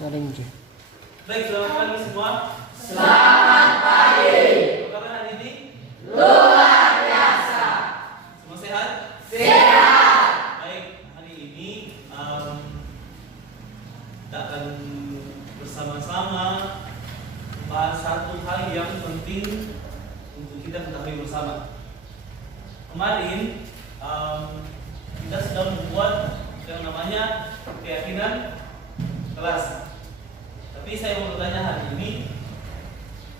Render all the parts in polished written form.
Sering sih. Baik, selamat pagi semua. Selamat pagi. Apa kabar hari ini? Luar biasa. Semua sehat? Sehat. Baik, hari ini kita akan bersama-sama membahas satu hal yang penting untuk kita ketahui bersama. Kemarin kita sudah membuat yang namanya keyakinan kelas. Tapi saya mau bertanya hari ini,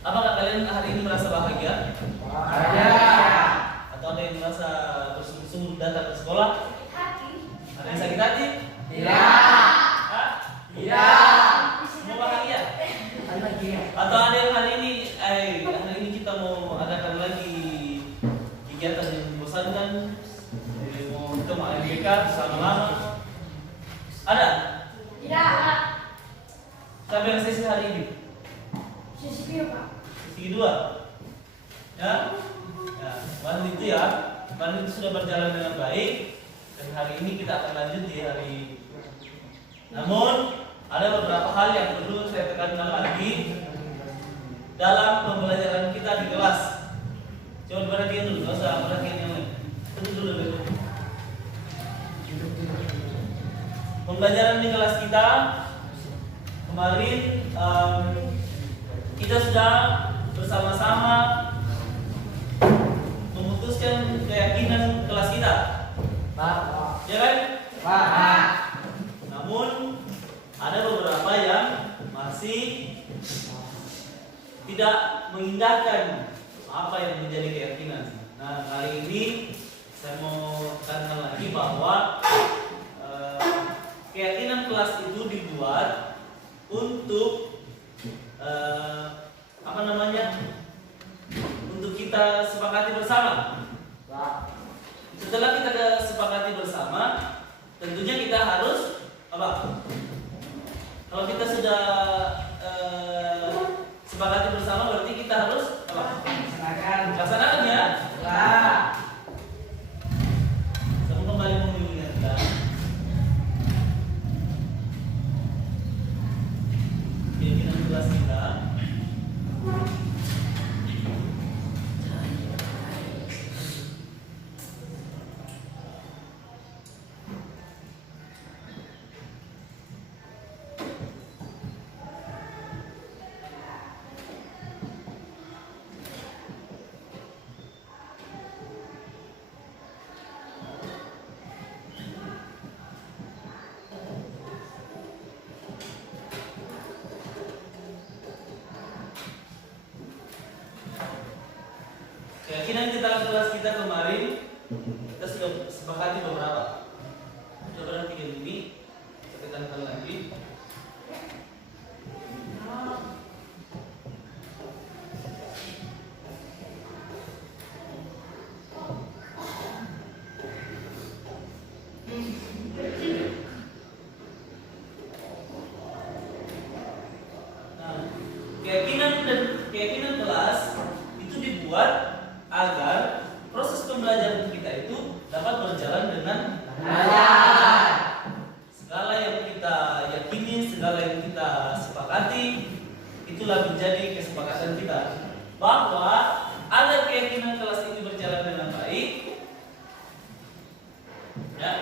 apakah kalian hari ini merasa bahagia? Bahagia. Atau ada yang merasa bersungguh-sungguh datang ke sekolah? Ada yang sakit hati? Tidak. Hah? Tidak. Semua bahagia? Atau ada yang hari ini kita mau adakan lagi kegiatan yang membosankan? Mau kita mau LDK selama-lama? Ada? Tidak. Siapa yang sesi hari ini? Sesi biru, Pak. Sesi kedua. Ya? Ya, bahan itu ya. Bahan itu sudah berjalan dengan baik. Dan hari ini kita akan lanjut di hari. Namun ada beberapa hal yang perlu saya tekankan lagi dalam pembelajaran kita di kelas. Coba perhatikan dulu, nggak usah perhatikan yang lain. Tunggu dulu dulu. Pembelajaran di kelas kita kemarin kita sudah bersama-sama memutuskan keyakinan kelas kita, Pak. ya kan? Pak. Namun ada beberapa yang masih tidak mengindahkan apa yang menjadi keyakinan. Nah, kali ini saya mau tekankan lagi bahwa keyakinan kelas itu dibuat untuk untuk kita sepakati bersama. Setelah kita sepakati bersama, tentunya kita harus apa? Kalau kita sudah sepakati bersama, berarti kita harus apa? Laksanakan ya. Saya kembali mengingatkan. Keyakinan kelas kita keyakinan kita kelas kita kemarin kita sudah sepakati beberapa. Coba perhatikan ini, kita tekankan lagi. Nah, keyakinan kelas itu dibuat agar proses pembelajaran kita itu dapat berjalan dengan lancar. Segala yang kita yakini, segala yang kita sepakati, itulah menjadi kesepakatan kita bahwa agar keyakinan kelas ini berjalan dengan baik. Ya,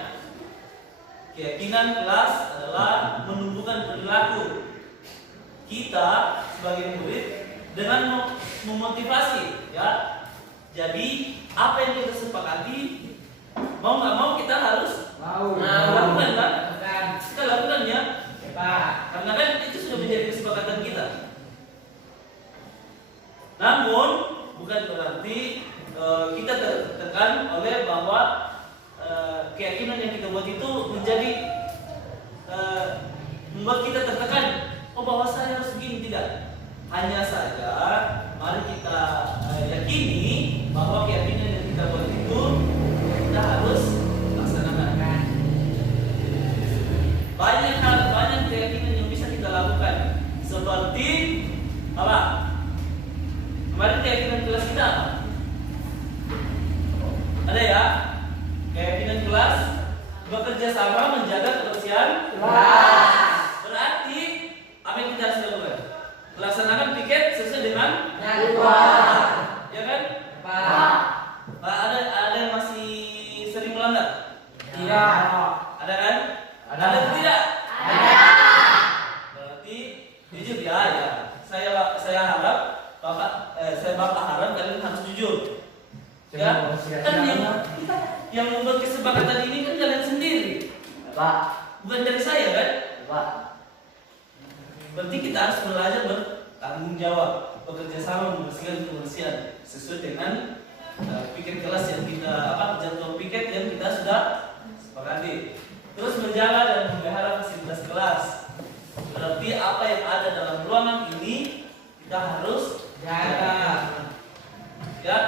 keyakinan kelas adalah menumbuhkan perilaku kita sebagai murid dengan memotivasi, ya. Jadi apa yang kita sepakati, mau nggak mau kita harus lakukan kan? Kita lakukan ya, karena kan itu sudah menjadi kesepakatan kita. Namun bukan berarti kita tertekan oleh bahwa keyakinan yang kita buat itu menjadi membuat kita tertekan. Oh, bahwa saya harus begini, tidak. Hanya saja mari kita yakini bahwa keyakinan yang kita buat itu kita harus laksanakan. Banyak keyakinan yang bisa kita lakukan. Seperti apa? Kemarin keyakinan kelas kita apa? Ada ya? Keyakinan kelas bekerja sama menjaga kebersihan kelas. Berarti Ya, kan yang membuat kesepakatan ini kan kalian sendiri, Pak. bukan dari saya kan? Pak. Berarti kita harus belajar bertanggung jawab, bekerja sama membersihkan kebersihan sesuai dengan piket kelas yang kita jadwal piket yang kita sudah sepakati. Terus menjaga dan memelihara fasilitas kelas. Berarti apa yang ada dalam ruangan ini kita harus jaga. Ya,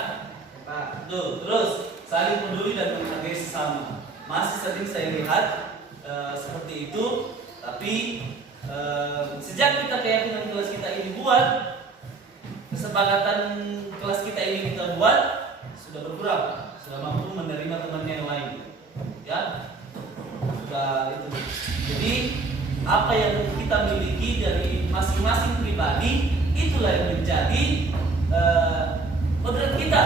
tuh. Terus saling peduli dan menghargai sesama. Masih sering saya lihat seperti itu, tapi sejak kita keyakinan kelas kita ini buat, kesepakatan kelas kita ini kita buat, sudah berkurang, sudah mampu menerima temannya yang lain. Ya, sudah itu. Jadi apa yang kita miliki dari masing-masing pribadi, itulah yang menjadi kodrat kita.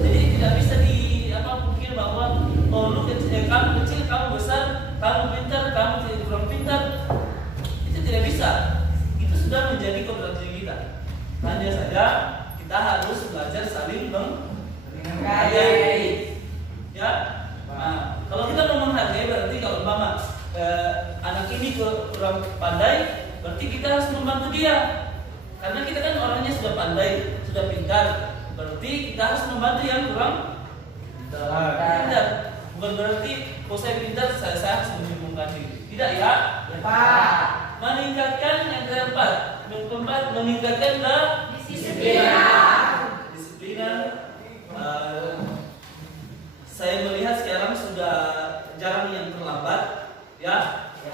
Jadi tidak bisa pikir bahwa lu kecil, kamu kecil, kamu besar, kamu pintar, kamu tidak kurang pintar. Itu tidak bisa. Itu sudah menjadi kodrat diri kita. Hanya saja kita harus belajar saling menghargai. Ya. Nah, kalau kita mau menghargai berarti kalau anak ini kurang pandai, berarti kita harus membantu dia. Karena kita kan orangnya sudah pandai, sudah pintar. Berarti kita harus membantu yang kurang pintar. Bukan berarti kalau saya pintar saya harus menyimpulkan diri. Tidak ya? Ya Pak. Meningkatkan yang keempat, meningkatkan disiplinan. Saya melihat sekarang sudah jarang yang terlambat, ya.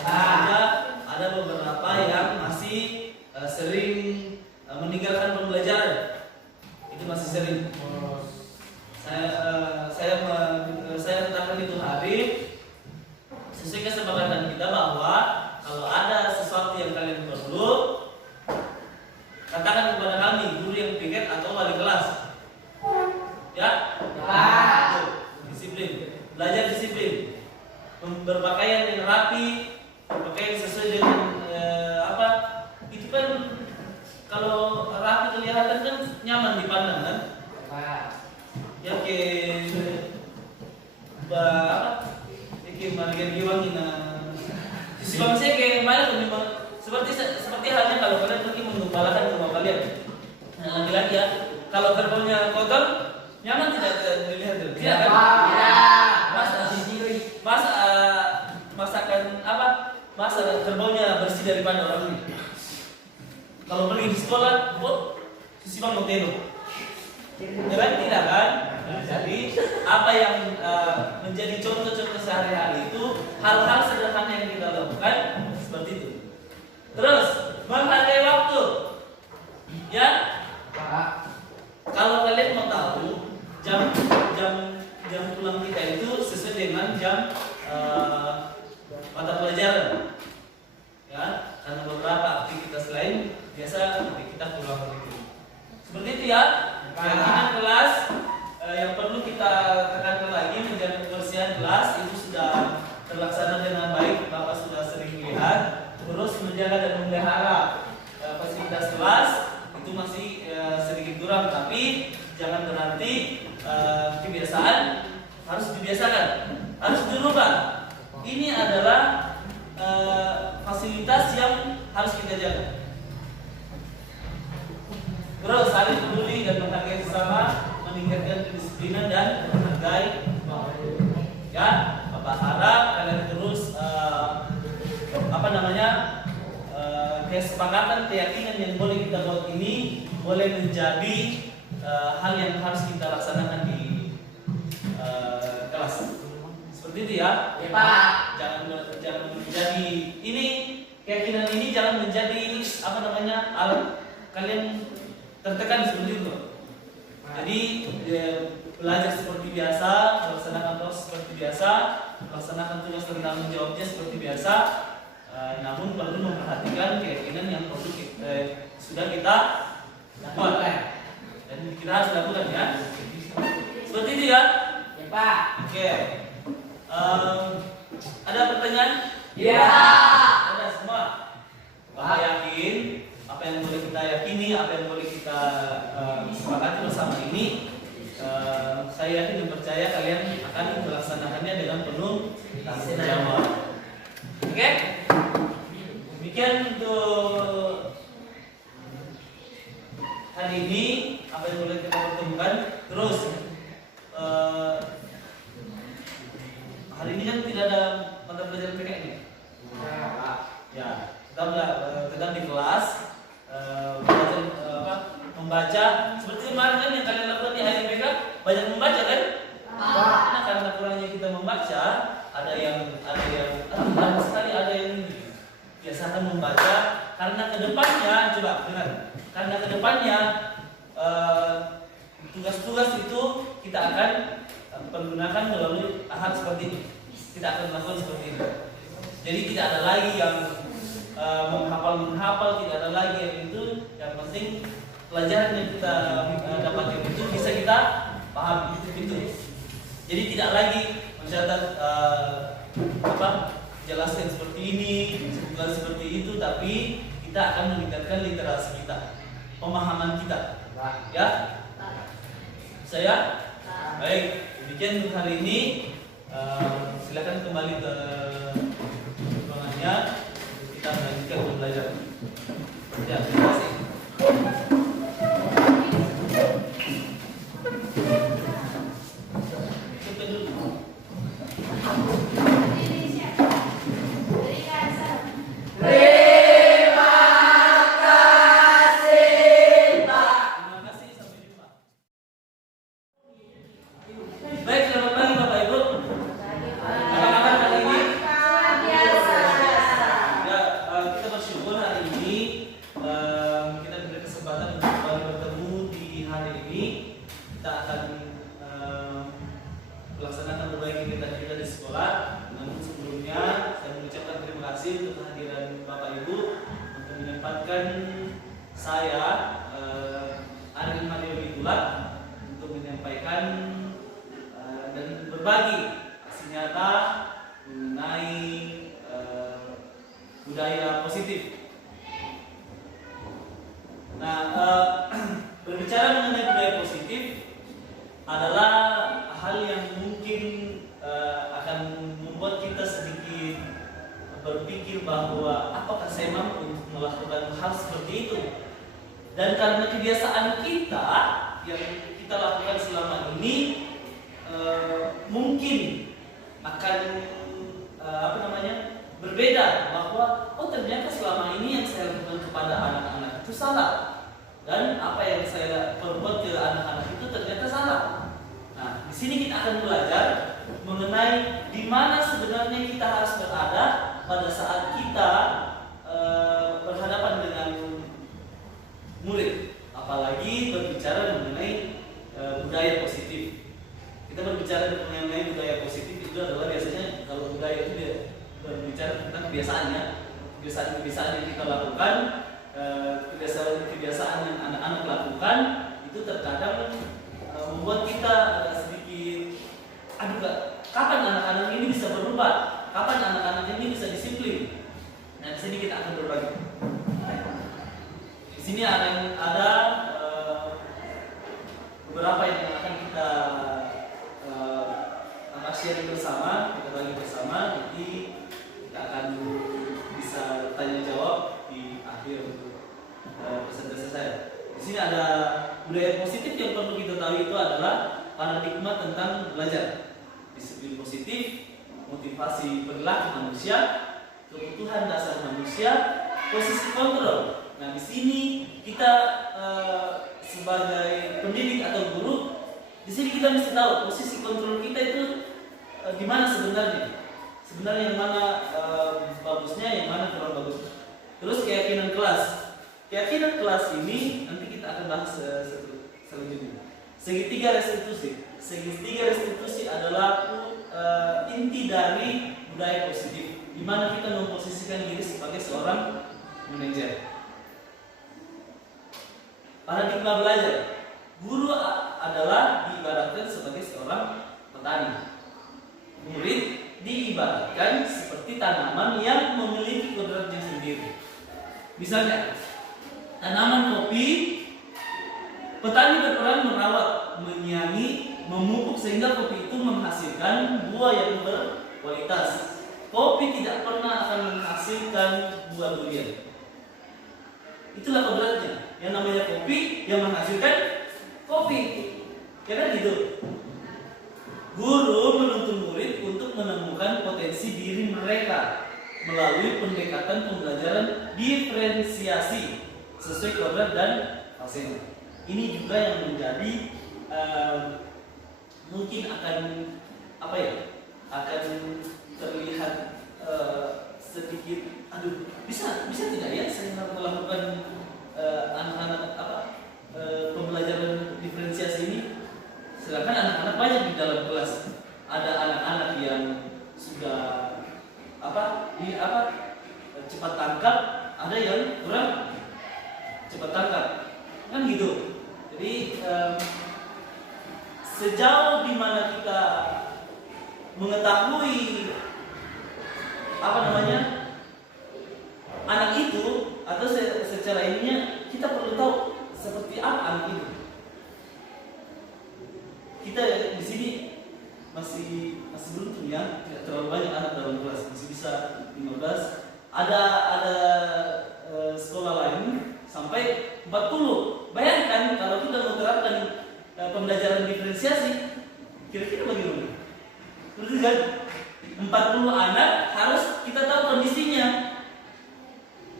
Hanya ada beberapa yang masih sering meninggalkan pembelajaran. Itu masih sering. Saya katakan itu hari sesuai kesepakatan kita bahwa kalau ada sesuatu yang kalian perlu, katakan kepada kami, guru yang piket atau wali kelas. Ya? Disiplin. Belajar disiplin. Berpakaian yang rapi, berpakaian sesuai dengan itu kan kalau rapi kelihatan kan nyaman dipandang kan? Ya wangi sisi bangsa kayak mana seperti halnya kalau kalian pergi mengembalakan rumah kalian. Nah, lagi-lagi ya, kalau gerbangnya kotor, nyaman tidak dilihat? Tidak kan? Masa gerbangnya bersih daripada orang ini. Kalau pergi di sekolah, sisi bang hotel. Tidak kan? Jadi apa yang menjadi contoh-contoh sehari-hari itu hal-hal sederhana yang kita lakukan seperti itu. Terus menghargai waktu, ya. Kalau kalian mau tahu jam pulang kita itu sesuai dengan jam mata pelajaran, ya. Karena beberapa aktivitas lain biasa kita pulang begitu. Seperti itu ya. Keyakinan kelas yang perlu kita tekankan lagi, menjaga kebersihan kelas itu sudah terlaksana dengan baik, Bapak sudah sering lihat. Terus menjaga dan memelihara fasilitas kelas itu masih sedikit kurang, tapi jangan berarti kebiasaan harus dibiasakan, harus dirubah. Ini adalah fasilitas yang harus kita jaga. Terus saling peduli dan menghargai sesama, meningkatkan kedisiplinan dan menghargai waktu. Ya, Bapak harap kalian terus kesepakatan keyakinan yang boleh kita buat ini boleh menjadi hal yang harus kita laksanakan di kelas. Seperti itu ya. Ya Pak. Jangan menjadi ini keyakinan ini jangan menjadi alat kalian tertekan seperti itu. Jadi belajar seperti biasa, melaksanakan tugas seperti biasa, melaksanakan tugas dan tanggung jawabnya seperti biasa. Namun perlu memperhatikan keyakinan yang perlu sudah kita lakukan dan kita harus lakukan ya. Seperti itu ya. Ya Pak. Oke. Ada pertanyaan? Ya. Ada semua. Bapak yakin apa yang boleh kita yakini, apa yang boleh kita sepakati bersama ini, saya yakin dan percaya kalian akan melaksanakannya dengan penuh tanggung jawab. Oke? Demikian untuk hari ini apa yang boleh kita pertemukan. Terus hari ini kan tidak ada mata pelajaran PKN ini. Ya, kita sedang di kelas membaca seperti kemarin kan yang kalian lakukan di hari PK, banyak membaca kan? Nah, karena kurangnya kita membaca, ada yang banyak sekali ada yang biasakan membaca karena kedepannya coba dengar, karena kedepannya tugas-tugas itu kita akan pergunakan melalui hal seperti ini. Kita akan melakukan seperti ini. Jadi tidak ada lagi yang menghafal, tidak ada lagi yang itu. Yang penting pelajaran yang kita dapatkan itu bisa kita paham itu. Jadi tidak lagi mencatat jelaskan seperti ini, bukan seperti itu, tapi kita akan meningkatkan literasi kita, pemahaman kita. Ya, saya baik. Demikian untuk hari ini. Silakan kembali ke ruangannya. Kita melanjutkan belajar. Ya, terima kasih. Budaya positif. Nah, berbicara mengenai budaya positif adalah hal yang mungkin akan membuat kita sedikit berpikir bahwa apakah saya mampu untuk melakukan hal seperti itu. Dan karena kebiasaan kita yang kita lakukan selama ini mungkin akan berbeda, bahwa ternyata selama ini yang saya lakukan kepada anak-anak itu salah, dan apa yang saya perbuat ke anak-anak itu ternyata salah. Nah, di sini kita akan belajar mengenai di mana sebenarnya kita harus berada pada saat kita berhadapan dengan murid, apalagi berbicara mengenai budaya positif. Kita berbicara mengenai budaya positif itu adalah biasanya kalau budaya itu berbicara tentang kebiasaannya, kebiasaan yang kita lakukan, kebiasaan yang anak-anak lakukan itu terkadang membuat kita sedikit, kapan anak-anak ini bisa berubah, kapan anak-anak ini bisa disiplin. Nah, di sini kita akan berbagi. Di sini ada beberapa yang akan kita share bersama, kita bagi bersama. Jadi kita akan bisa tanya jawab di akhir presentasi saya. Di sini ada budaya positif yang perlu kita tahu, itu adalah paradigma tentang belajar, disiplin positif, motivasi perilaku manusia, kebutuhan dasar manusia, posisi kontrol. Nah, di sini kita sebagai pendidik atau guru, di sini kita mesti tahu posisi kontrol kita itu di mana sebenarnya yang mana bagusnya, yang mana kurang bagus. Terus keyakinan kelas ini nanti kita akan bahas selanjutnya. Segitiga restitusi adalah inti dari budaya positif, di mana kita memposisikan diri sebagai seorang manajer. Paradigma belajar, guru adalah diibaratkan sebagai seorang petani. Murid diibaratkan seperti tanaman yang memiliki kodratnya sendiri. Misalnya, tanaman kopi, petani berperan merawat, menyiangi, memupuk sehingga kopi itu menghasilkan buah yang berkualitas. Kopi tidak pernah akan menghasilkan buah durian. Itulah kodratnya. Yang namanya kopi yang menghasilkan kopi. Ya kan gitu. Guru menuntun murid untuk menemukan potensi diri mereka melalui pendekatan pembelajaran diferensiasi sesuai kodrat dan fase. Ini juga yang menjadi mungkin akan akan terlihat sedikit bisa tidak ya saya melakukan anak-anak pembelajaran diferensiasi ini, sedangkan anak-anak banyak di dalam kelas. Ada anak-anak yang sudah cepat tangkap, ada yang kurang cepat tangkap, kan gitu. Jadi sejauh dimana kita mengetahui anak itu, atau secara ininya kita perlu tahu seperti apa anak itu. Kita di sini masih beruntung ya, tidak terlalu banyak anak dalam kelas, masih bisa 15. Ada sekolah lain sampai 40. Bayangkan kalau kita menerapkan pembelajaran diferensiasi, kira-kira bagaimana? Berarti kan 40 anak harus kita tahu kondisinya.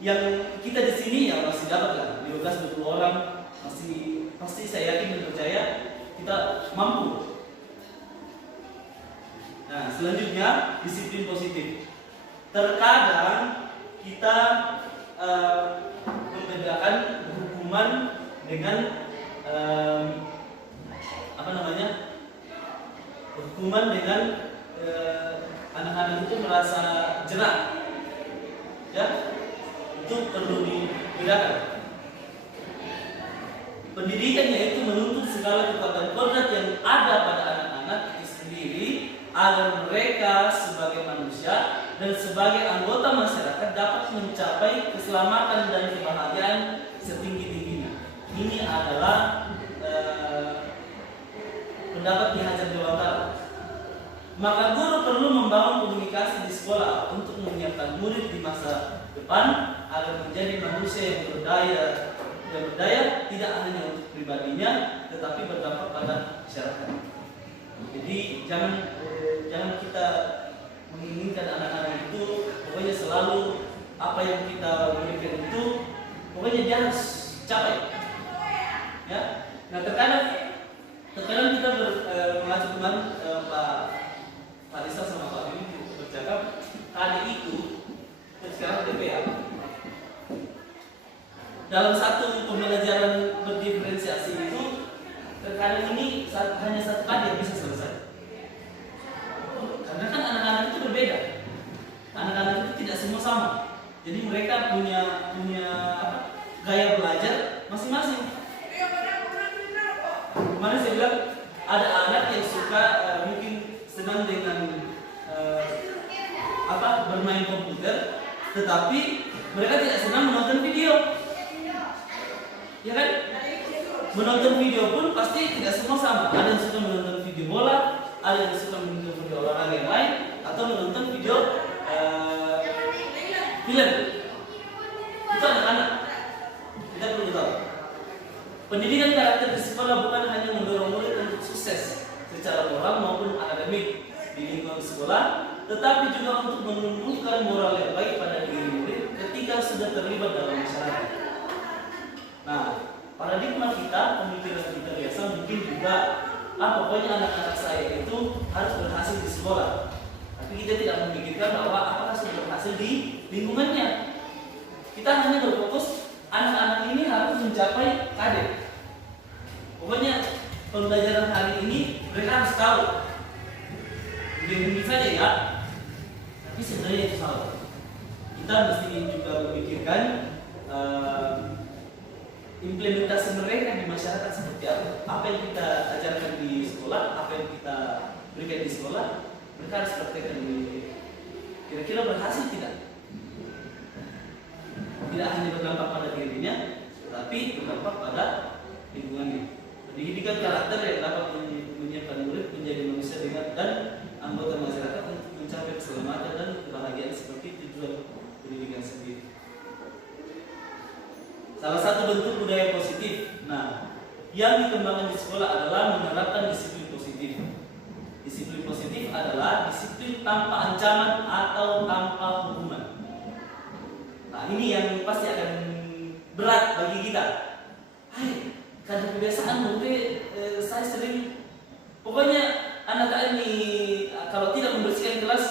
Yang kita di sini ya masih dapat lah 15-20 orang, masih pasti saya yakin dan percaya kita mampu. Nah, selanjutnya disiplin positif. Terkadang kita membedakan hukuman dengan hukuman dengan anak-anak itu merasa jerak, ya, itu perlu dibedakan. Pendidikan yaitu menuntut segala kekuatan kodrat yang ada pada anak-anak itu sendiri agar mereka sebagai manusia dan sebagai anggota masyarakat dapat mencapai keselamatan dan kebahagiaan setinggi-tingginya. Ini adalah pendapat Ki Hajar Dewantara. Maka guru perlu membangun komunikasi di sekolah untuk menyiapkan murid di masa depan agar menjadi manusia yang berdaya tidak hanya untuk pribadinya tetapi berdampak pada masyarakat. Jadi jangan kita menginginkan anak-anak itu pokoknya selalu apa yang kita berikan itu pokoknya dia harus capai. Ya. Nah, terkadang kita mengacu kemarin Pak Rizal sama Pak Bini bercakap adik itu sekarang DPA dalam satu pembelajaran berdiferensiasi itu terkadang ini hanya satu kali yang bisa selesai. Karena kan anak-anak itu berbeda. Anak-anak itu tidak semua sama. Jadi mereka punya gaya belajar masing-masing. Kemarin saya bilang ada anak yang suka mungkin senang dengan bermain komputer, tetapi mereka tidak senang menonton video. Ya kan? Menonton video pun pasti tidak semua sama. Ada yang suka menonton video bola, ada yang suka menonton video olahraga yang lain, atau menonton video film. Itu anak-anak. Kita perlu tahu. Pendidikan karakter di sekolah bukan hanya mendorong murid untuk sukses secara moral maupun akademik di lingkungan sekolah, tetapi juga untuk menumbuhkan moral yang baik pada diri murid ketika sudah terlibat dalam masyarakat. Nah, paradigma kita, pemikiran kita biasa mungkin juga pokoknya anak-anak saya itu harus berhasil di sekolah. Tapi kita tidak memikirkan bahwa apakah sudah berhasil di lingkungannya. Kita hanya berfokus anak-anak ini harus mencapai KD. Pokoknya pembelajaran hari ini mereka harus tahu. Begini saja ya. Tapi sebenarnya itu salah. Kita mesti juga memikirkan implementasi mereka di masyarakat seperti apa. Apa yang kita ajarkan di sekolah, apa yang kita berikan di sekolah, mereka harus praktekkan di. Kira-kira berhasil tidak? Tidak hanya berdampak pada dirinya, tapi berdampak pada lingkungannya. Pendidikan karakter yang dapat menyiapkan murid menjadi manusia dengan dan anggota masyarakat untuk mencapai keselamatan dan kebahagiaan seperti tujuan pendidikan sendiri. Salah satu bentuk budaya positif, yang dikembangkan di sekolah adalah menerapkan disiplin positif. Disiplin positif adalah disiplin tanpa ancaman atau tanpa hukuman. Nah, ini yang pasti akan berat bagi kita. Hai, karena kebiasaan mungkin saya sering, pokoknya anak ini kalau tidak membersihkan kelas,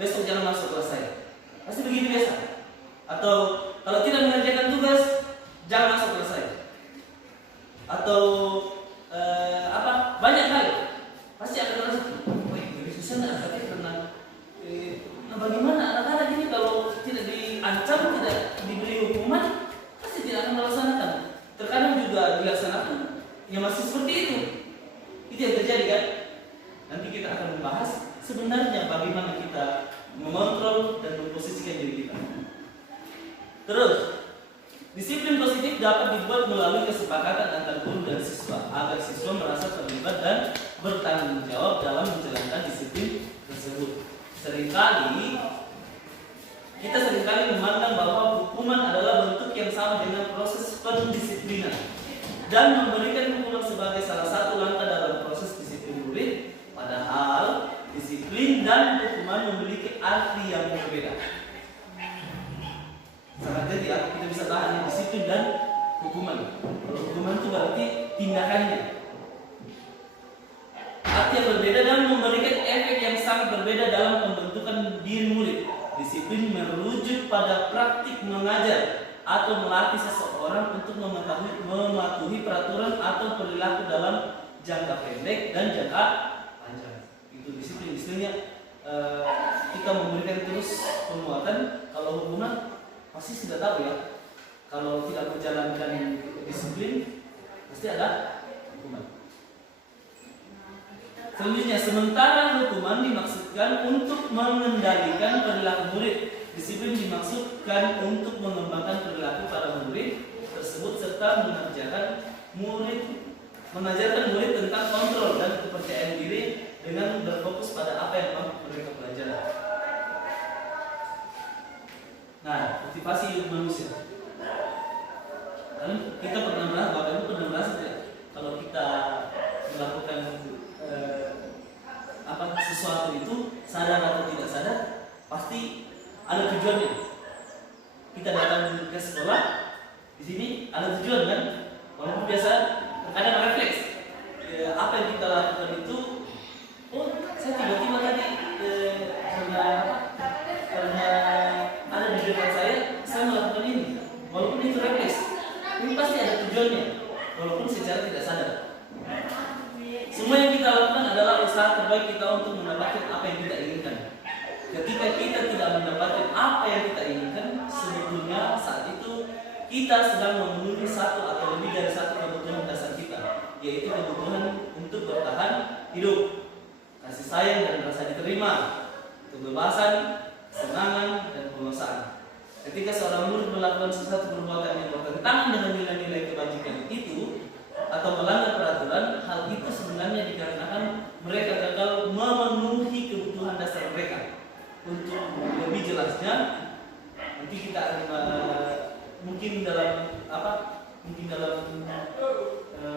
besok jangan masuk kelas saya. Pasti begini biasa. Atau kalau tidak mengerjakan tugas, jangan masuk kelas saya. Atau banyak hal pasti akan terasa, susah nggak berarti karena bagaimana anak-anak ini kalau tidak diancam, tidak diberi hukuman, pasti tidak akan melaksanakan. Terkadang juga dilaksanakan, ya masih seperti itu. Itu yang terjadi kan? Nanti kita akan membahas sebenarnya bagaimana kita mengontrol dan memposisikan diri kita. Terus, disiplin positif dapat dibuat melalui kesepakatan antara guru dan siswa agar siswa merasa terlibat dan bertanggung jawab dalam menjalankan disiplin tersebut. Kita seringkali memandang bahwa hukuman adalah bentuk yang sama dengan proses pendisiplinan dan memberikan hukuman sebagai salah satu langkah dalam proses disiplin murid. Padahal disiplin dan hukuman memiliki arti yang berbeda. Sangat jadi kita bisa tahan disiplin dan hukuman. Kalau hukuman itu berarti tindakannya. Arti yang berbeda dan memberikan efek yang sangat berbeda dalam pembentukan diri murid. Disiplin merujuk pada praktik mengajar atau melatih seseorang untuk mematuhi peraturan atau perilaku dalam jangka pendek dan jangka panjang. Itu disiplin. Istilahnya kita memberikan terus penguatan. Kalau hukuman pasti sudah tahu ya, kalau tidak menjalankan disiplin pasti ada hukuman. Selanjutnya, sementara hukuman dimaksudkan untuk mengendalikan perilaku murid, disiplin dimaksudkan untuk mengembangkan perilaku para murid tersebut serta mengajarkan murid tentang kontrol dan kepercayaan diri dengan berfokus pada apa yang mereka pelajari. Nah, motivasi manusia. Kita pernah bahas ya, kalau kita melakukan sesuatu itu sadar atau tidak sadar, pasti ada tujuannya. Kita datang ke sekolah, di sini ada tujuan kan? Walaupun biasa terkadang refleks, apa yang kita lakukan itu, saya tiba-tiba tadi karena ada di depan saya melakukan ini. Walaupun itu refleks, ini pasti ada tujuannya, walaupun secara tidak sadar. Semua yang kita lakukan adalah usaha terbaik kita untuk mendapatkan apa yang kita inginkan. Ketika kita tidak mendapatkan apa yang kita inginkan, sebetulnya saat itu kita sedang memenuhi satu atau lebih dari satu kebutuhan dasar kita, yaitu kebutuhan untuk bertahan hidup, kasih sayang dan rasa diterima, kebebasan, kesenangan, dan penguasaan. Ketika seorang murid melakukan sesuatu perbuatan yang bertentangan dengan nilai-nilai kebajikan itu atau melanggar peraturan, hal itu sebenarnya dikarenakan mereka gagal memenuhi kebutuhan dasar mereka. Untuk lebih jelasnya, nanti kita akan mungkin dalam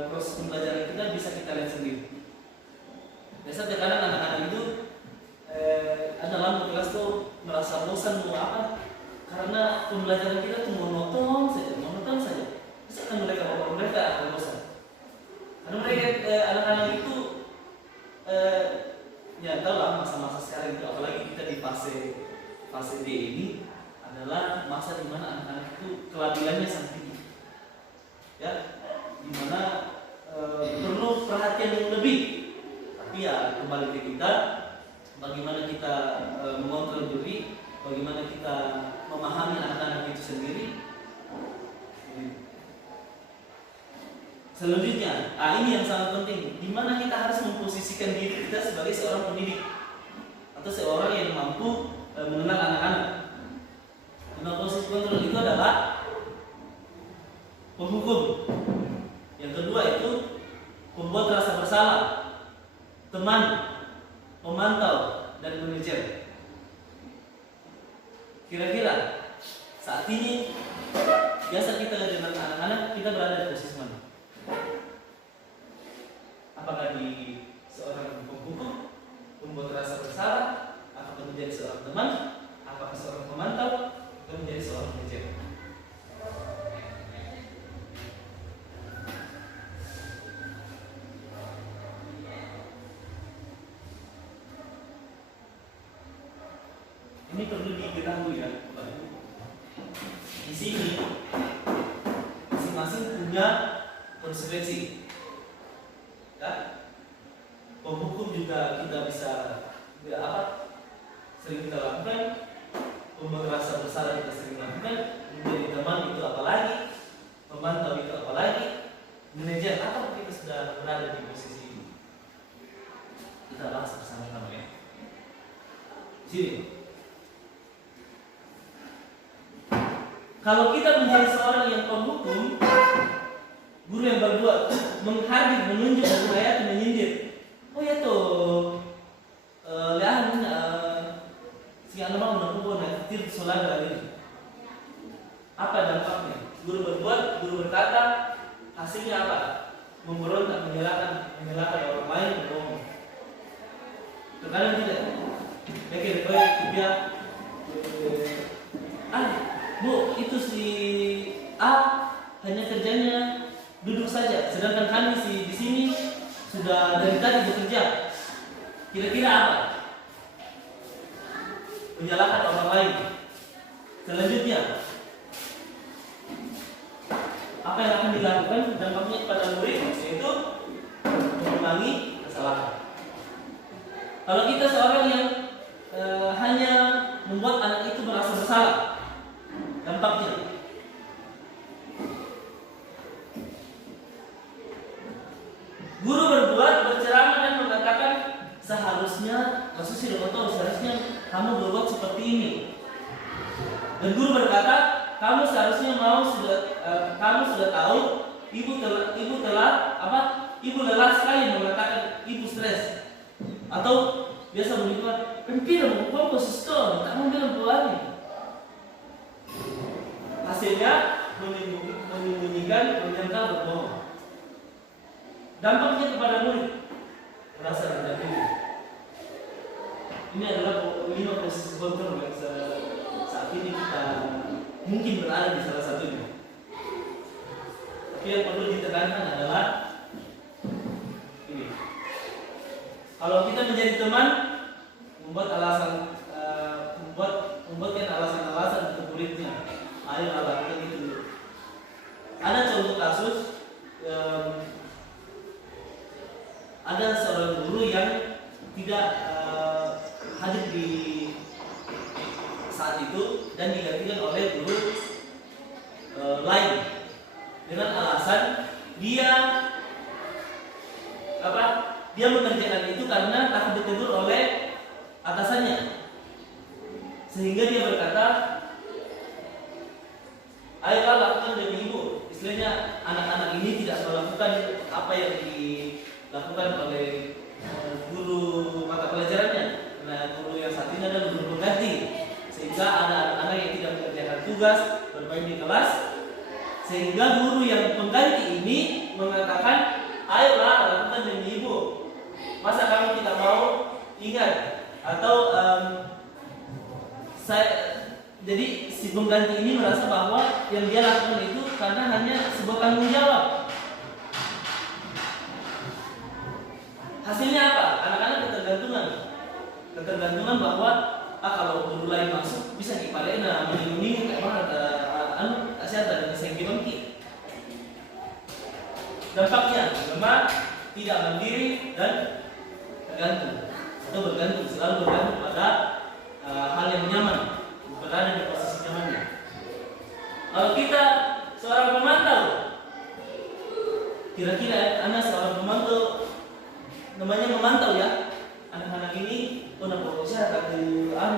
proses pembelajaran kita bisa kita lihat sendiri. Biasa terkadang anak-anak itu dalam kelas tuh merasa bosan karena pembelajaran kita tuh monoton saja. Bisa kan mereka akan bosan. Karena mereka anak-anak itu ya tahu lah masa-masa sekarang itu, apalagi kita di fase D ini adalah masa di mana anak-anak itu kelabilannya sangat tinggi, ya, di mana perlu perhatian yang lebih. Tapi ya kembali ke kita, bagaimana kita mengontrol diri, bagaimana kita memahami anak-anak itu sendiri. Selanjutnya, ini yang sangat penting, di mana kita harus memposisikan diri kita sebagai seorang pendidik atau seorang yang mampu mengenal anak-anak. Posisi kontrol itu adalah penghukum. Yang kedua itu pembuat rasa bersalah, teman, pemantau, dan manajer. Kira-kira saat ini biasa kita dengan anak-anak kita berada di posisi mana? Apakah di seorang penghukum, pembuat rasa bersalah, apakah menjadi seorang teman, apakah seorang pemantau, atau menjadi seorang manajer? Ini perlu diketahui ya, Bapak Ibu. Di sini masing-masing punya konsekuensi. Ya, penghukum juga kita bisa sering kita lakukan, pembuat rasa bersalah kita sering lakukan, menjadi teman itu apalagi, pemantau itu apalagi, manajer apa kita sudah berada di posisi ini. Kita bahas bersama-sama ya. Di sini. Kalau kita menjadi seorang yang penghukum, guru yang berbuat menghadir, menunjuk, menghayati, menyindir. Oh ya toh, lihat si anak mau menangkap nanti solat lagi. Apa dampaknya? Guru berbuat, guru berkata, hasilnya apa? Memberontak, menyalahkan orang lain, berbohong. Terkadang tidak. Dia Bu, itu si A hanya kerjanya duduk saja, sedangkan kami di sini sudah dari tadi bekerja. Kira-kira apa? Menyalahkan orang lain. Selanjutnya, apa yang akan dilakukan dampaknya kepada murid, yaitu mengulangi kesalahan. Kalau kita seorang yang hanya membuat anak itu merasa bersalah, dampaknya guru berbuat, berceramah dan mengatakan seharusnya kamu berbuat seperti ini. Dan guru berkata, kamu sudah tahu ibu lelah sekali mengatakan ibu stres. Atau biasa begitu, "Empira mau posisi kamu bilang buahnya." Hasilnya menyembunyikan, menyangkal, berbohong. Dampaknya kepada murid merasa rendah diri. Ini adalah 5 posisi kontrol yang saat ini kita mungkin berada di salah satunya. Tapi yang perlu ditekankan adalah ini. Kalau kita menjadi teman, membuatkan alasan-alasan untuk muridnya. Ayo lakukan itu. Ada contoh kasus, ada seorang guru yang tidak hadir di saat itu dan digantikan oleh guru lain dengan alasan dia mengerjakan itu karena takut ditegur oleh atasannya, sehingga dia berkata, ayolah lakukan demi ibu. Istilahnya anak-anak ini tidak melakukan apa yang dilakukan oleh guru mata pelajarannya. Nah, guru yang saat ini adalah guru pengganti, sehingga ada anak-anak yang tidak mengerjakan tugas, bermain di kelas, sehingga guru yang pengganti ini mengatakan, ayolah lakukan demi ibu. Masa kamu tidak mau ingat? Atau jadi si pengganti ini merasa bahwa yang dia lakukan itu karena hanya sebuah tanggung jawab. Hasilnya apa? Anak-anak ketergantungan bahwa kalau guru lain masuk bisa dipadain melindungi kayak mana asyata dan sengki-mengki. Dampaknya lemah, tidak mandiri dan selalu bergantung pada hal yang nyaman, berada di posisi nyamannya. Kalau kita seorang pemantau, kira-kira anak seorang pemantau, namanya memantau ya, anak-anak ini nak fokusnya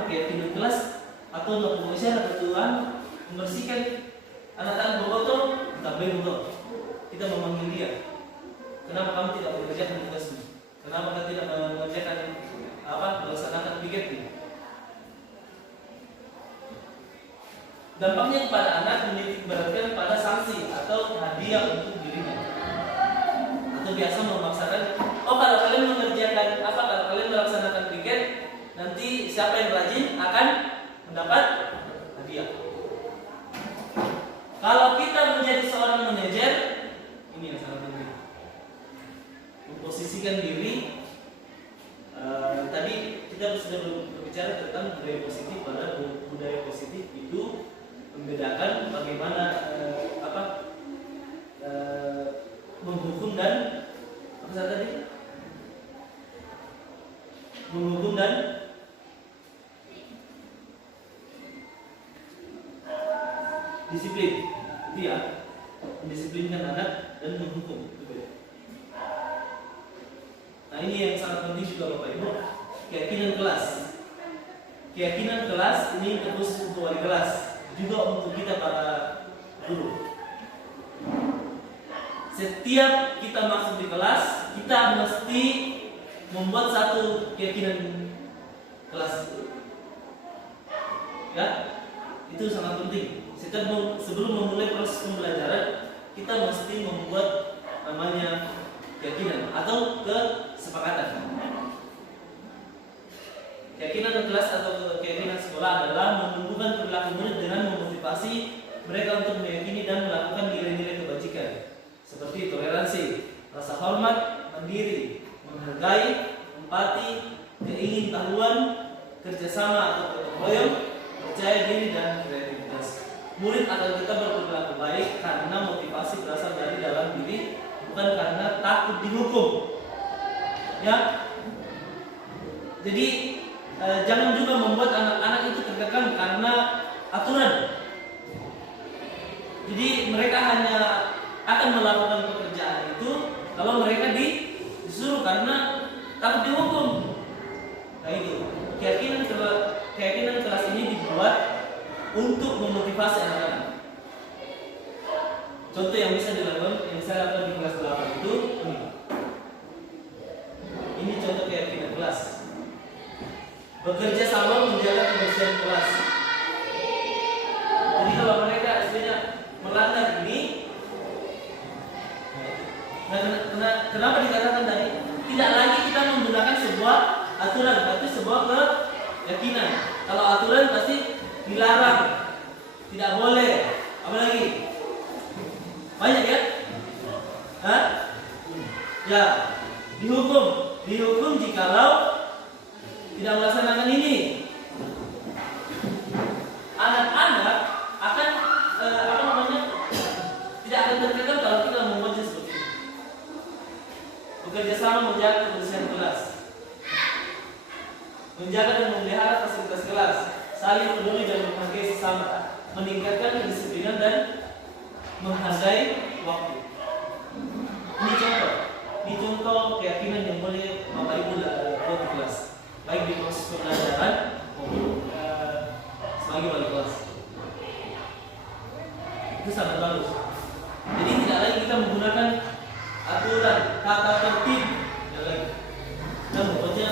ke tidur kelas atau nak fokusnya ke membersihkan anak-anak berfoto, kita memanggil dia. kenapa kamu tidak mengerjakan tugasmu? Kenapa kamu tidak mengerjakan melaksanakan piketmu? Dampaknya kepada anak menitik beratkan pada sanksi atau hadiah untuk dirinya. Atau biasa memaksakan, kalau kalian mengerjakan kalau kalian melaksanakan piket, nanti siapa yang rajin akan mendapat hadiah. Kalau kita menjadi seorang manajer, ini yang sangat penting. Memposisikan diri. Tadi kita sudah berbicara tentang budaya positif. Pada budaya positif itu membedakan bagaimana menghukum dan menghukum dan disiplin, itu ya, mendisiplinkan anak dan menghukum. Nah, ini yang sangat penting juga Bapak Ibu, keyakinan kelas. Keyakinan kelas ini terus untuk wali kelas, juga untuk kita para guru. Setiap kita masuk di kelas, kita mesti membuat satu keyakinan kelas. Ya, itu sangat penting. Sebelum memulai proses pembelajaran, kita mesti membuat namanya keyakinan atau kesepakatan. Keyakinan kelas atau keyakinan sekolah adalah menumbuhkan perilaku murid dengan memotivasi mereka untuk meyakini dan melakukan nilai-nilai kebajikan seperti toleransi, rasa hormat, mandiri, menghargai, empati, keingintahuan, kerjasama atau gotong royong, percaya diri dan kreativitas. Murid akan tetap berperilaku baik karena motivasi berasal dari dalam diri, bukan karena takut dihukum. Ya, jadi jangan juga membuat anak-anak itu terkekang karena aturan. Jadi mereka hanya akan melakukan pekerjaan itu kalau mereka disuruh karena takut dihukum. Nah itu keyakinan kelas ini dibuat untuk memotivasi anak-anak. Contoh yang bisa dilakukan, yang saya lakukan di kelas 8 itu ini contoh keyakinan kelas. Bekerja sama menjaga kebersihan kelas. Jadi kalau mereka istilahnya melanggar ini, kenapa dikatakan tadi? Tidak lagi kita menggunakan sebuah aturan, tapi sebuah keyakinan. Kalau aturan pasti dilarang, tidak boleh, apalagi banyak ya, ya dihukum jikalau tidak melaksanakan ini. Anak-anak akan tidak akan terkekang kalau kita membuatnya seperti ini. Bekerja sama menjaga kebersihan kelas, menjaga dan memelihara fasilitas kelas, saling peduli dan menghargai sesama, meningkatkan kedisiplinan dan menghargai waktu. Ini contoh keyakinan yang boleh Bapak Ibu buat di kelas, baik di proses pembelajaran maupun sebagai wali kelas. Itu sangat bagus. Jadi tidak lagi kita menggunakan aturan, kata tertib, kita membuatnya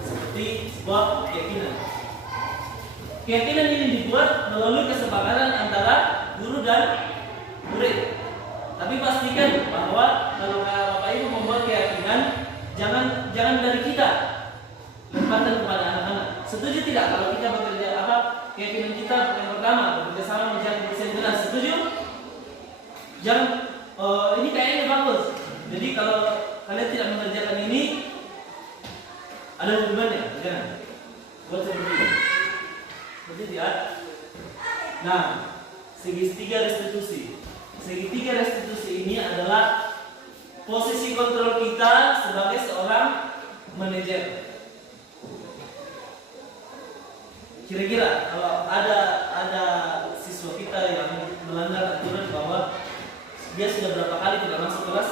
seperti sebuah keyakinan. Keyakinan ini dibuat melalui kesepakatan antara guru dan murid. Tapi pastikan bahwa kalau Bapak Ibu membuat keyakinan, jangan dari kita, lemparkan kepada anak-anak. Setuju tidak kalau kita bekerja keyakinan kita yang pertama bekerja sama menjaga kebersihan kelas? Setuju? Jangan ini kayaknya bagus. Jadi kalau kalian tidak mengerjakan ini, ada hubungannya, jangan. Buat seperti ini. Setuju ya? Nah, segitiga restitusi. Segitiga restitusi ini adalah posisi kontrol kita sebagai seorang manajer. Kira-kira kalau ada siswa kita yang melanggar aturan bahwa dia sudah berapa kali tidak masuk kelas,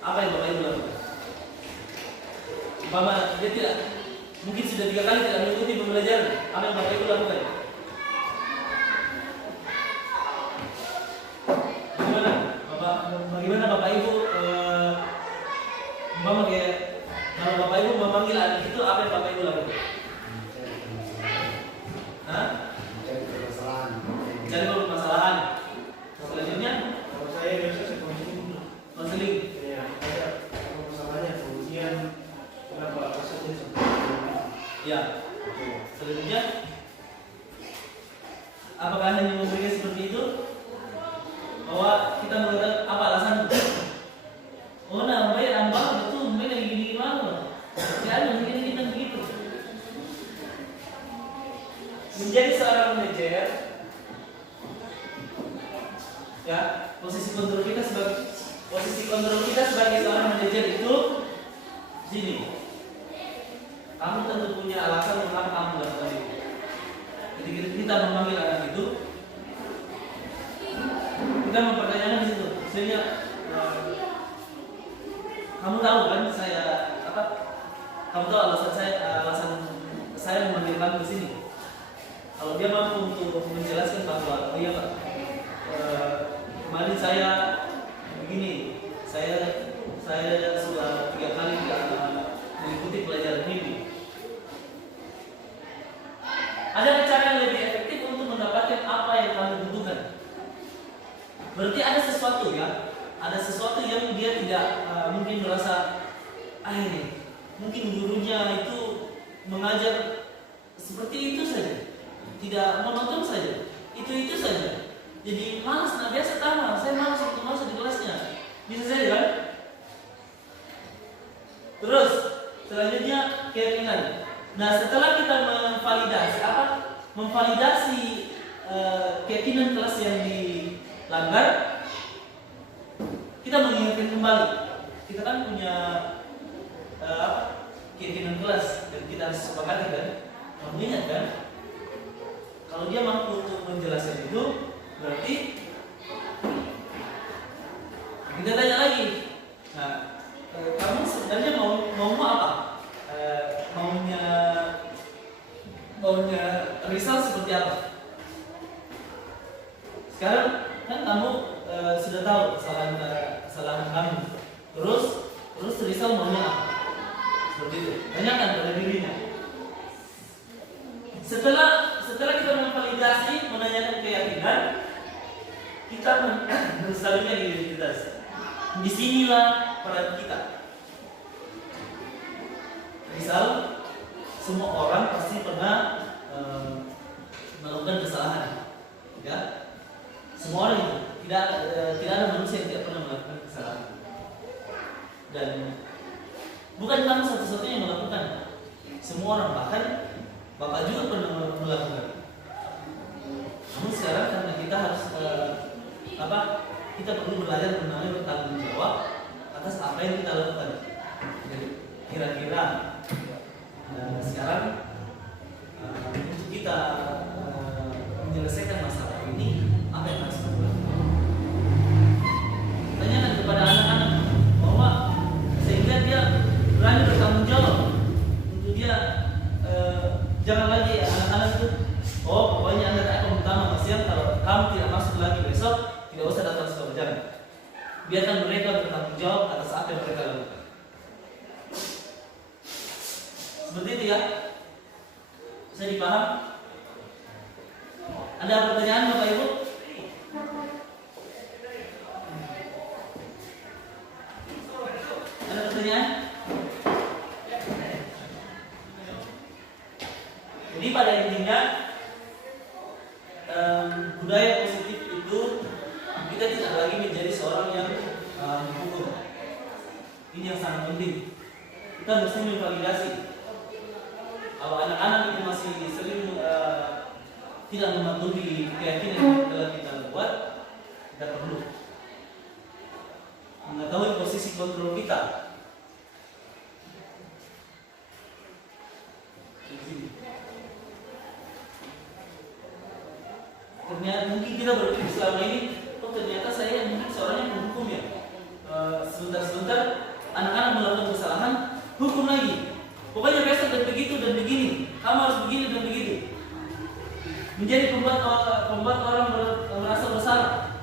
apa yang Bapak Ibu lakukan? Umpama dia tidak, mungkin sudah 3 kali tidak mengikuti pembelajaran, apa yang Bapak Ibu lakukan? Bagaimana Bapak bagaimana Bapak Ibu umpama kayak kalau Bapak Ibu memanggil anak itu apa yang Bapak Ibu lakukan? Hah? Cari permasalahan. Selanjutnya Kalau saya biasa saya konseling. ya ada masalahnya kemudian kenapa alasannya seperti ini? Ya. Selanjutnya apakah hanya memberikan seperti itu? Bahwa kita mengatakan apa alasan? Oh nah, baik ambang betul, baik lagi gini gimana? Jangan begini kita begitu. Menjadi seorang manajer, ya posisi kontrol kita sebagai seorang manajer itu sini. Kamu tentu punya alasan mengapa kamu melakukan itu. Ketika kita memanggil anak itu, kita mempertanyakan di situ. Misalnya, kamu tahu kan saya apa? Kamu tahu alasan saya memanggil kamu di sini. Kalau dia mampu untuk menjelaskan bahwa, oh iya Pak, kemarin saya begini, saya sudah 3 kali mengikuti pelajaran ini. Ada cara yang lebih efektif untuk mendapatkan apa yang kamu butuhkan. Berarti ada sesuatu ya, ada sesuatu yang dia tidak mungkin merasa, mungkin gurunya itu mengajar seperti itu saja, tidak monoton saja, itu saja. Jadi malas, nah biasa tamat, saya malas untuk masuk di kelasnya, bisa saja kan? Terus selanjutnya keyakinan. Nah setelah kita memvalidasi keyakinan kelas yang dilanggar, kita mengingatkan kembali. Kita kan punya keyakinan kelas dan kita harus sepakati kan, mengingat kan. Kalau dia mampu untuk menjelaskan itu, berarti kita tanya lagi. Nah, kamu sebenarnya mau apa? Maunya result seperti apa? Sekarang kan kamu sudah tahu kesalahan kamu. Terus result maunya apa? Seperti itu. Tanyakan pada dirinya. Setelah kita memvalidasi, menanyakan keyakinan, kita mensalurkan identitas. Disinilah peran kita. Misal, semua orang pasti pernah melakukan kesalahan, ya. Semua orang itu tidak ada manusia yang tidak pernah melakukan kesalahan. Dan bukan kamu satu-satunya yang melakukan. Semua orang, bahkan Bapak juga pernah melakukan. Namun sekarang karena kita harus kita perlu belajar mengenai bertanggung jawab atas apa yang kita lakukan. Jadi kira-kira sekarang untuk kita menyelesaikan masalah ini apa yang harus kita lakukan? Tanyakan kepada anak-anak bahwa sehingga dia berani bertanggung jawab untuk dia jangan lagi anak-anak itu pokoknya Anda akan utama siang, kalau kamu tidak masuk lagi besok tidak usah datang sekolah, jangan. Biarkan mereka bertanggung jawab atas apa yang mereka lakukan. Seperti itu ya. Bisa dipaham? Ada pertanyaan Bapak Ibu? Ada pertanyaan? Jadi pada intinya budaya positif itu kita tidak lagi menjadi seorang yang menghukum. Ini yang sangat penting. Kita mesti memvalidasi. Kalau anak-anak itu masih sering tidak mematuhi keyakinan yang telah kita buat, kita perlu mengetahui posisi kontrol kita. Ternyata mungkin kita berpikir selama ini, ternyata saya mungkin seorang yang menghukum ya. Sebentar-sebentar anak-anak melakukan kesalahan, hukum lagi. Pokoknya besok dan begitu dan begini, kamu harus begini dan begitu. Menjadi pembuat orang merasa bersalah.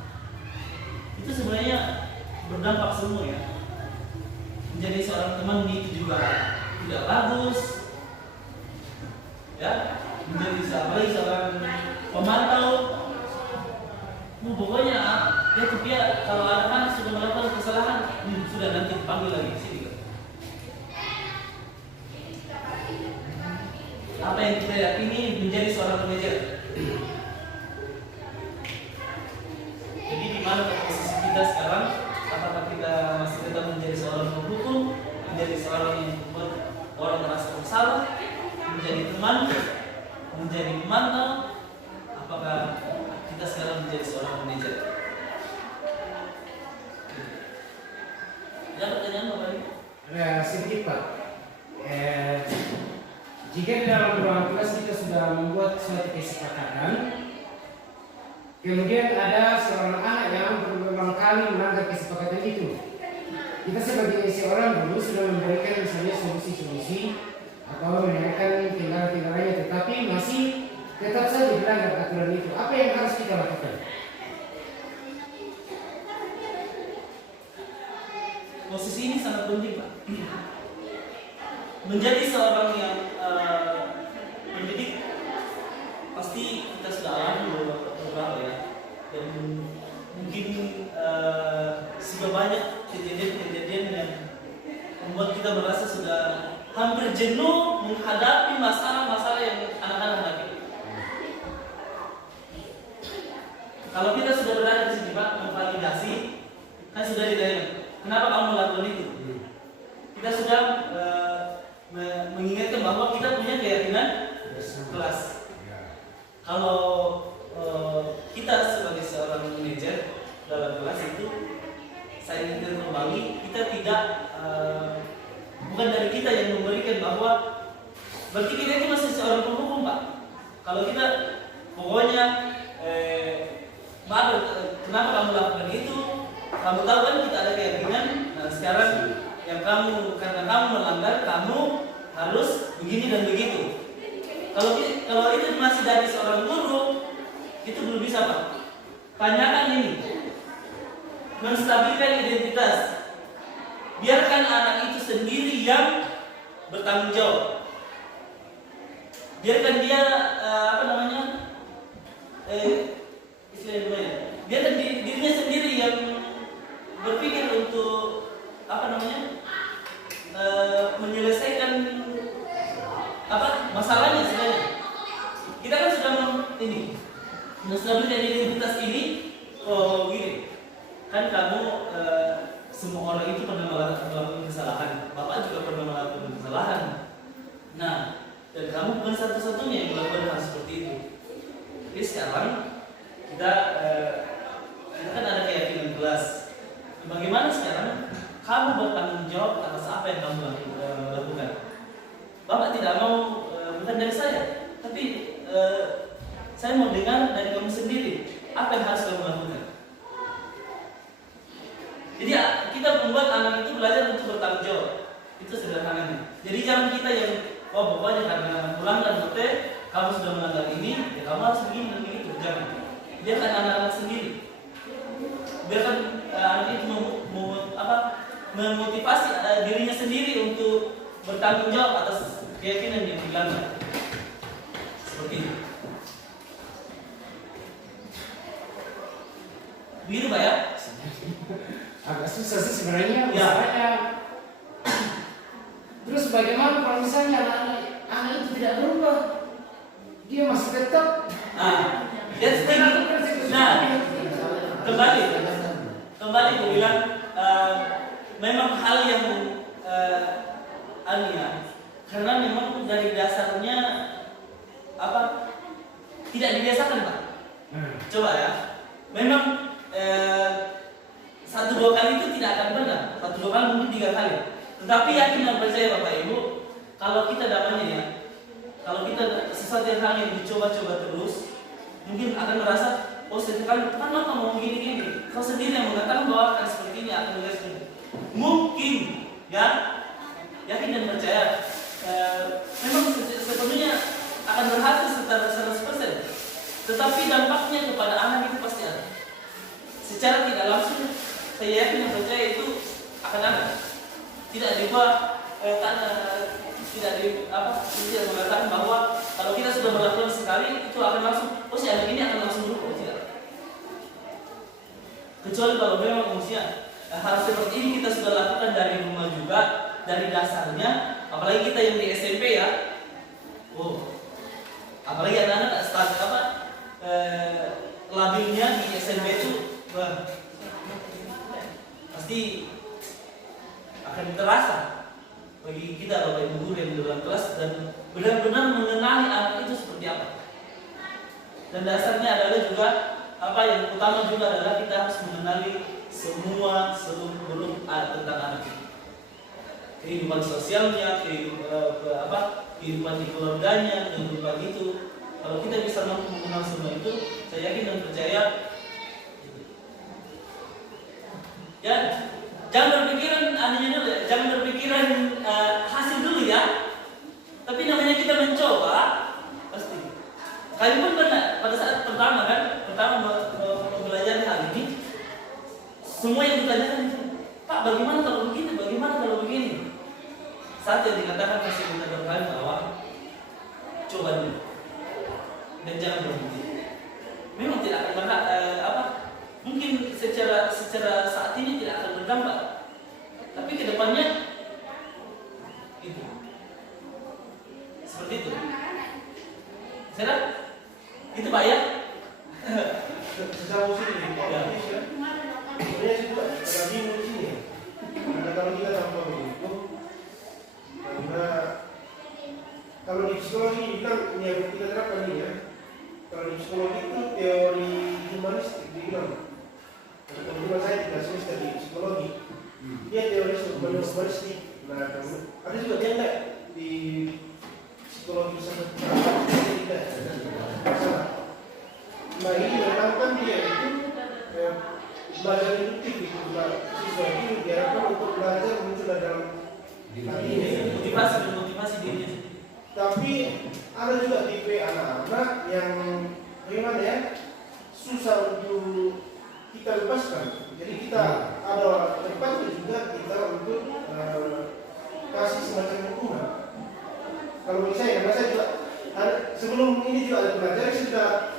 Itu sebenarnya berdampak semua ya. Menjadi seorang teman itu juga tidak bagus, ya. Menjadi seorang pemantau. Pokoknya dia kalau anak-anak sudah melakukan kesalahan, sudah nanti dipanggil lagi di sini. Apa yang kita yakini menjadi seorang manajer. Jadi di mana posisi kita sekarang? Apakah kita masih tetap menjadi seorang penghukum, menjadi seorang yang membuat orang merasa bersalah, menjadi teman, menjadi pemantau? Apakah kita sekarang menjadi seorang manajer? Ada pertanyaan Bapak Ibu? Sedikit Pak. Jika di dalam ruang kelas kita sudah membuat suatu kesepakatan, kemudian ada seorang anak yang berulang kali melanggar kesepakatan itu, kita sebagai seorang guru sudah memberikan misalnya solusi-solusi atau menanyakan kendala-kendalanya, tetapi masih tetap saja dilanggar aturan itu. Apa yang harus kita lakukan? Posisi ini sangat penting Pak. Menjadi seorang yang pendidik pasti kita sudah alami beberapa ya, dan mungkin sudah banyak kejadian-kejadian yang membuat kita merasa sudah hampir jenuh menghadapi masalah-masalah yang anak-anak hadapi. Kalau kita sudah berada di sini Pak, memvalidasi, kan sudah ditanya, kenapa kamu melakukan itu? Kita sudah mengingatkan bahwa kita punya keyakinan kelas. Kalau kita sebagai seorang manajer dalam kelas itu, saya ingin kembali, kita tidak bukan dari kita yang memberikan bahwa berarti kita itu masih seorang penghukum Pak. Kalau kita pokoknya kenapa kamu lakukan itu? Kamu tahu kan kita ada keyakinan. Nah sekarang yang karena kamu melanggar, kamu harus begini dan begitu. Kalau itu masih dari seorang guru, itu belum bisa Pak. Tanyakan ini, menstabilkan identitas. Biarkan anak itu sendiri yang bertanggung jawab. Biarkan dia biarkan dirinya sendiri yang berpikir untuk menyelesaikan masalahnya sebenarnya. Kita kan sudah menstabilkan identitas ini. Oh gini, kan kamu semua orang itu pernah melakukan kesalahan. Bapak juga pernah melakukan kesalahan. Nah, dan kamu bukan satu-satunya yang melakukan hal seperti itu. Jadi sekarang kita kan ada keyakinan kelas. Bagaimana sekarang kamu bertanggung jawab atas apa yang kamu lakukan? Bapak tidak mau, bukan dari saya, tapi saya mau dengar dari kamu sendiri apa yang harus kamu lakukan. Jadi kita membuat anak itu belajar untuk bertanggung jawab. Itu sederhananya. Jadi jangan kita yang pokoknya karena melanggar betul, kamu sudah melanggar ini, ya kamu harus begini dan begitu. Jangan. Biarkan anak-anak sendiri. Biarkan anak itu memotivasi dirinya sendiri untuk bertanggung jawab atas keyakinan yang dilanggar. Seperti itu. Begitu Pak ya? Agak susah sih sebenarnya. Ya. Terus bagaimana kalau misalnya anak itu tidak berubah, dia masih tetap. Kembali aku bilang memang hal yang karena memang dari dasarnya tidak dibiasakan Pak. Coba ya, memang 1-2 kali itu tidak akan benar, 1-2 kali mungkin 3 kali. Tetapi yakin dan percaya Bapak Ibu, kalau kita namanya ya, kalau kita sesuatu hal yang dicoba-coba terus, mungkin akan merasa, oh sekali kan lo ngomong gini-gini, kau sendiri yang mengatakan bahwa akan seperti ini, akan begitu. Mungkin ya, yakin dan percaya, memang sepenuhnya akan berhasil secara 100%. Tetapi dampaknya kepada anak itu pasti ada. Secara tidak langsung, saya yakin dan percaya akan ada. Tidak diubah tidak mengatakan bahwa kalau kita sudah melakukan sekali itu akan langsung, oh si anak ini akan langsung berubah, tidak. Kecuali kalau memang usia hal seperti ini kita sudah lakukan dari rumah juga, dari dasarnya, apalagi kita yang di SMP ya. Apalagi anak-anak start labilnya di SMP itu pasti akan terasa bagi kita Bapak Ibu guru yang di dalam kelas dan benar-benar mengenali anak itu seperti apa. Dan dasarnya adalah juga apa yang utama juga adalah kita harus mengenali semua seluruh tentang anak itu. Kehidupan sosialnya, kehidupan di keluarganya, kehidupan itu. Kalau kita bisa mampu mengenal semua itu, saya yakin dan percaya. Ya, jangan berpikiran jangan berpikiran hasil dulu ya. Tapi namanya kita mencoba, pasti. Kami pun pernah pada saat pertama belajar hal ini, semua yang ditanyakan itu, Pak, bagaimana kalau begini, bagaimana kalau begini? Saat yang dikatakan masih kita berkali bahwa coba dulu dan jangan berhenti. Memang tidak akan mungkin secara saat ini tidak akan berdampak, tapi kedepannya itu seperti itu. Sedang itu Pak ya. Secara usul di Indonesia, sebenarnya sih Pak, agak bingung di sini ya. Karena kalau kita tanpa begitu, karena kalau di psikologi kan yang kita terapkan ini ya. Kalau di psikologi itu teori humanistik dibilang. Kalau saya 3 semester di psikologi, dia teori humanistik. Nah, ada juga yang enggak di psikologi sangat tidak. Nah ini menanamkan dia itu belajar induktif itu, siswa itu diharapkan untuk belajar muncul dalam hati ini, motivasi diri. Tapi ada juga tipe anak-anak yang gimana ya, susah untuk kita lepaskan. Jadi kita ada tempatnya juga kita untuk kasih semacam hukuman. Kalau bagi saya, karena saya juga sebelum ini juga ada pelajaran,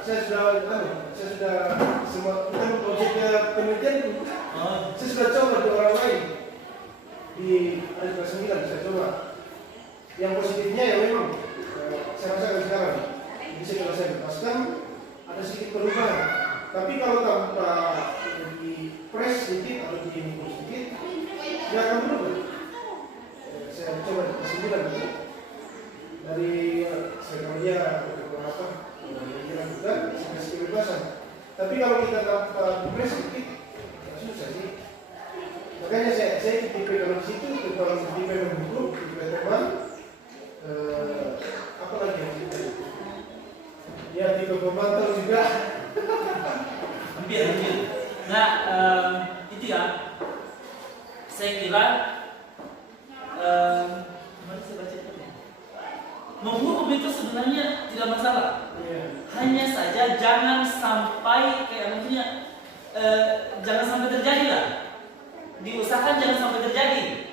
saya sudah semua bukan proyek penelitian itu, saya sudah coba di orang lain di ada kelas 9 saya coba. Yang positifnya ya memang saya rasakan sekarang bisa kalau saya lepaskan ada sedikit perubahan. Tapi kalau tanpa di press sedikit atau di minggu sedikit, dia akan berubah. Saya coba di kelas 9 itu. Dari sekolah beberapa yang juga kasih kebebasan. Tapi kalau kita tanpa press sedikit, susah sih. Makanya saya tipe kalau situ, kalau tipe mendukung, tipe teman, apa lagi yang kita? Ya tipe pemantau juga. Hampir. Nah, itu ya. Saya kira kemarin saya baca itu. Menghukum itu sebenarnya tidak masalah. Hanya saja jangan sampai jangan sampai terjadi lah. Diusahakan jangan sampai terjadi.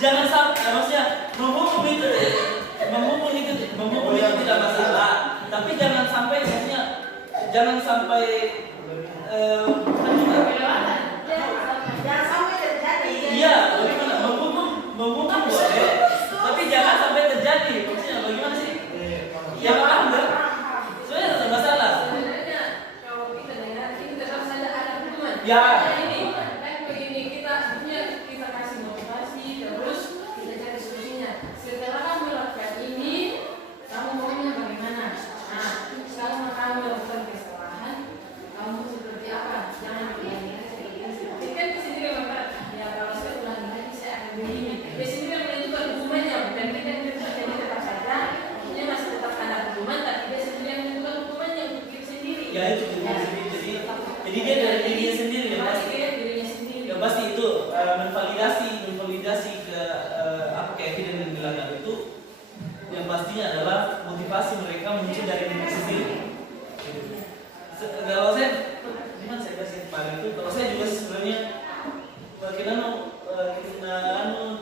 Jangan sampai, maksudnya menghukum itu tidak masalah. Tapi jangan sampai, maksudnya jangan sampai iya, bagaimana? Menghukum boleh, tapi jangan sampai terjadi. Maksudnya bagaimana sih? Ya paham nggak? Soalnya tidak masalah. Kalau kita dengar, kita tetap saja ada hukuman. Ya. Ini kan begini, kita kasih motivasi, terus kita cari solusinya. Setelah kamu melakukan ini, kamu maunya bagaimana? Nah, sekarang kamu melakukan kesalahan, kamu seperti apa? Jangan begini. Kan sendiri maka ya kalau saya ulangi lagi saya akan begini. Dia sendiri yang menentukan hukumannya, bukan kita yang menentukan. Jadi tetap saja dia masih tetap ada hukuman, tapi dia sendiri yang menentukan hukumannya untuk diri sendiri. Ya itu jadi dia dari dirinya sendiri ya pasti. Dirinya sendiri. Ya pasti itu menvalidasi ke keyakinan yang dilanggar itu yang pastinya adalah motivasi mereka muncul dari diri sendiri. Kalau saya gimana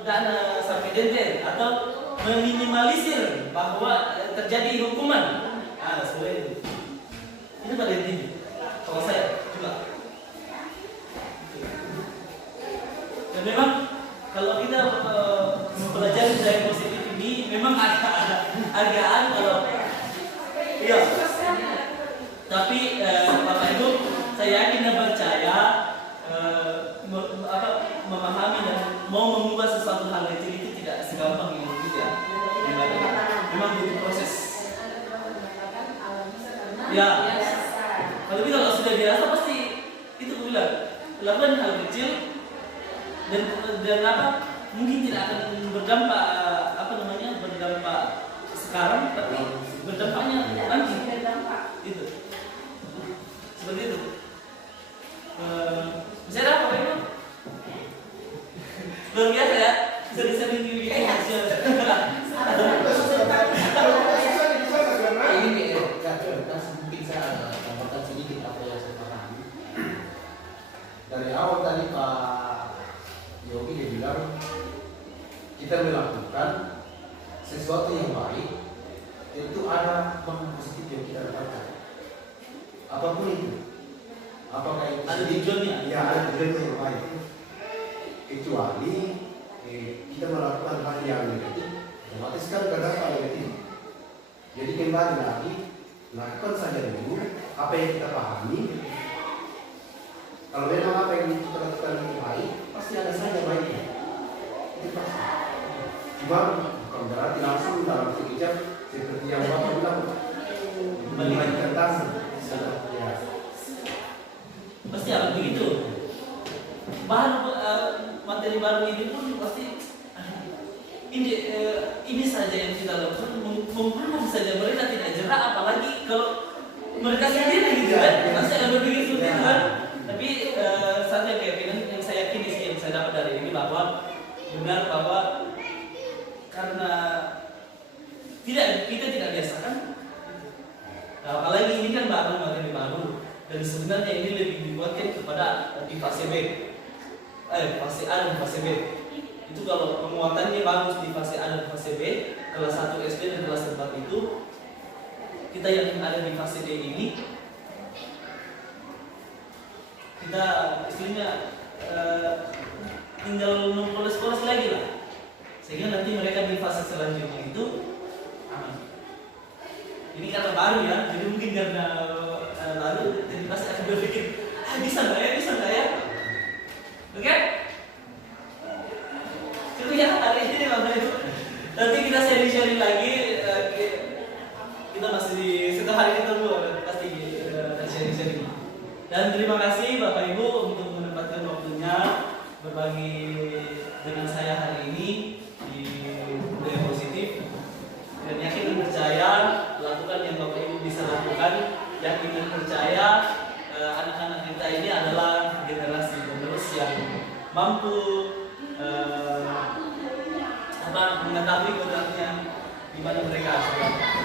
dana sampai dente atau meminimalisir bahwa terjadi hukuman. Seperti itu. Ini pada intinya. Kalau saya juga. Dan memang kalau kita mempelajari budaya positif ini memang agak kalau iya. Tapi Bapak Ibu, saya yakin dan percaya memahami dan mau mengubah sesuatu hal kecil itu tidak segampang yang begitu ya. Memang butuh proses. Ya. Kalau kita kalau sudah biasa pasti itu aku bilang lakukan hal kecil dan mungkin tidak akan berdampak berdampak sekarang, tapi berdampaknya nanti. Itu seperti itu. Bisa ada apa itu? Luar biasa ya, sering-sering bikin hasil. Ini mungkin saya tambahkan sedikit apa yang saya pahami. Dari awal tadi Pak Yogi dia bilang kita melakukan sesuatu yang baik, tentu ada makna positif yang kita dapatkan. Apapun itu, apakah itu Ada tujuannya? Ya, ada tujuannya yang baik. Kecuali kita melakukan hal yang negatif, otomatis kan berdampak negatif. Jadi kembali lagi, lakukan saja dulu apa yang kita pahami. Kalau memang apa yang kita lakukan itu baik, pasti ada saja baiknya. Itu pasti. Cuma bukan berarti langsung dalam sekejap seperti yang Bapak bilang membalikan tangan. Ya. Pasti akan begitu. Materi baru ini pun pasti ini saja yang kita lakukan, membunuh saja mereka tidak jerak, apalagi kalau mereka sendiri gitu kan, pasti akan berpikir seperti itu kan. Tapi satu keyakinan yang saya yakini sih yang saya dapat dari ini bahwa benar bahwa karena kita tidak biasakan, apalagi ini kan materi baru dan sebenarnya ini lebih dibuatkan kepada di fase B, fase A dan fase B. Itu kalau penguatannya bagus di fase A dan fase B, kelas 1 SD dan kelas 4 itu kita yang ada di fase D ini kita istilahnya tinggal mempoles-poles lagi lah, sehingga nanti mereka di fase selanjutnya itu aman. Ini kata baru ya, jadi mungkin karena lalu jadi pasti akan berpikir bisa nggak ya, oke? Itu ya hari ini Bapak Ibu. Nanti kita sharing lagi. Kita masih di setelah hari ini dulu pasti sharing. Dan terima kasih Bapak Ibu untuk menempatkan waktunya berbagi dengan saya hari ini di budaya positif. Dan yakin dan percaya lakukan yang Bapak Ibu bisa lakukan. Yakin dan percaya anak-anak kita ini adalah generasi penerus yang mampu mengetahui kodratnya di mana mereka asal.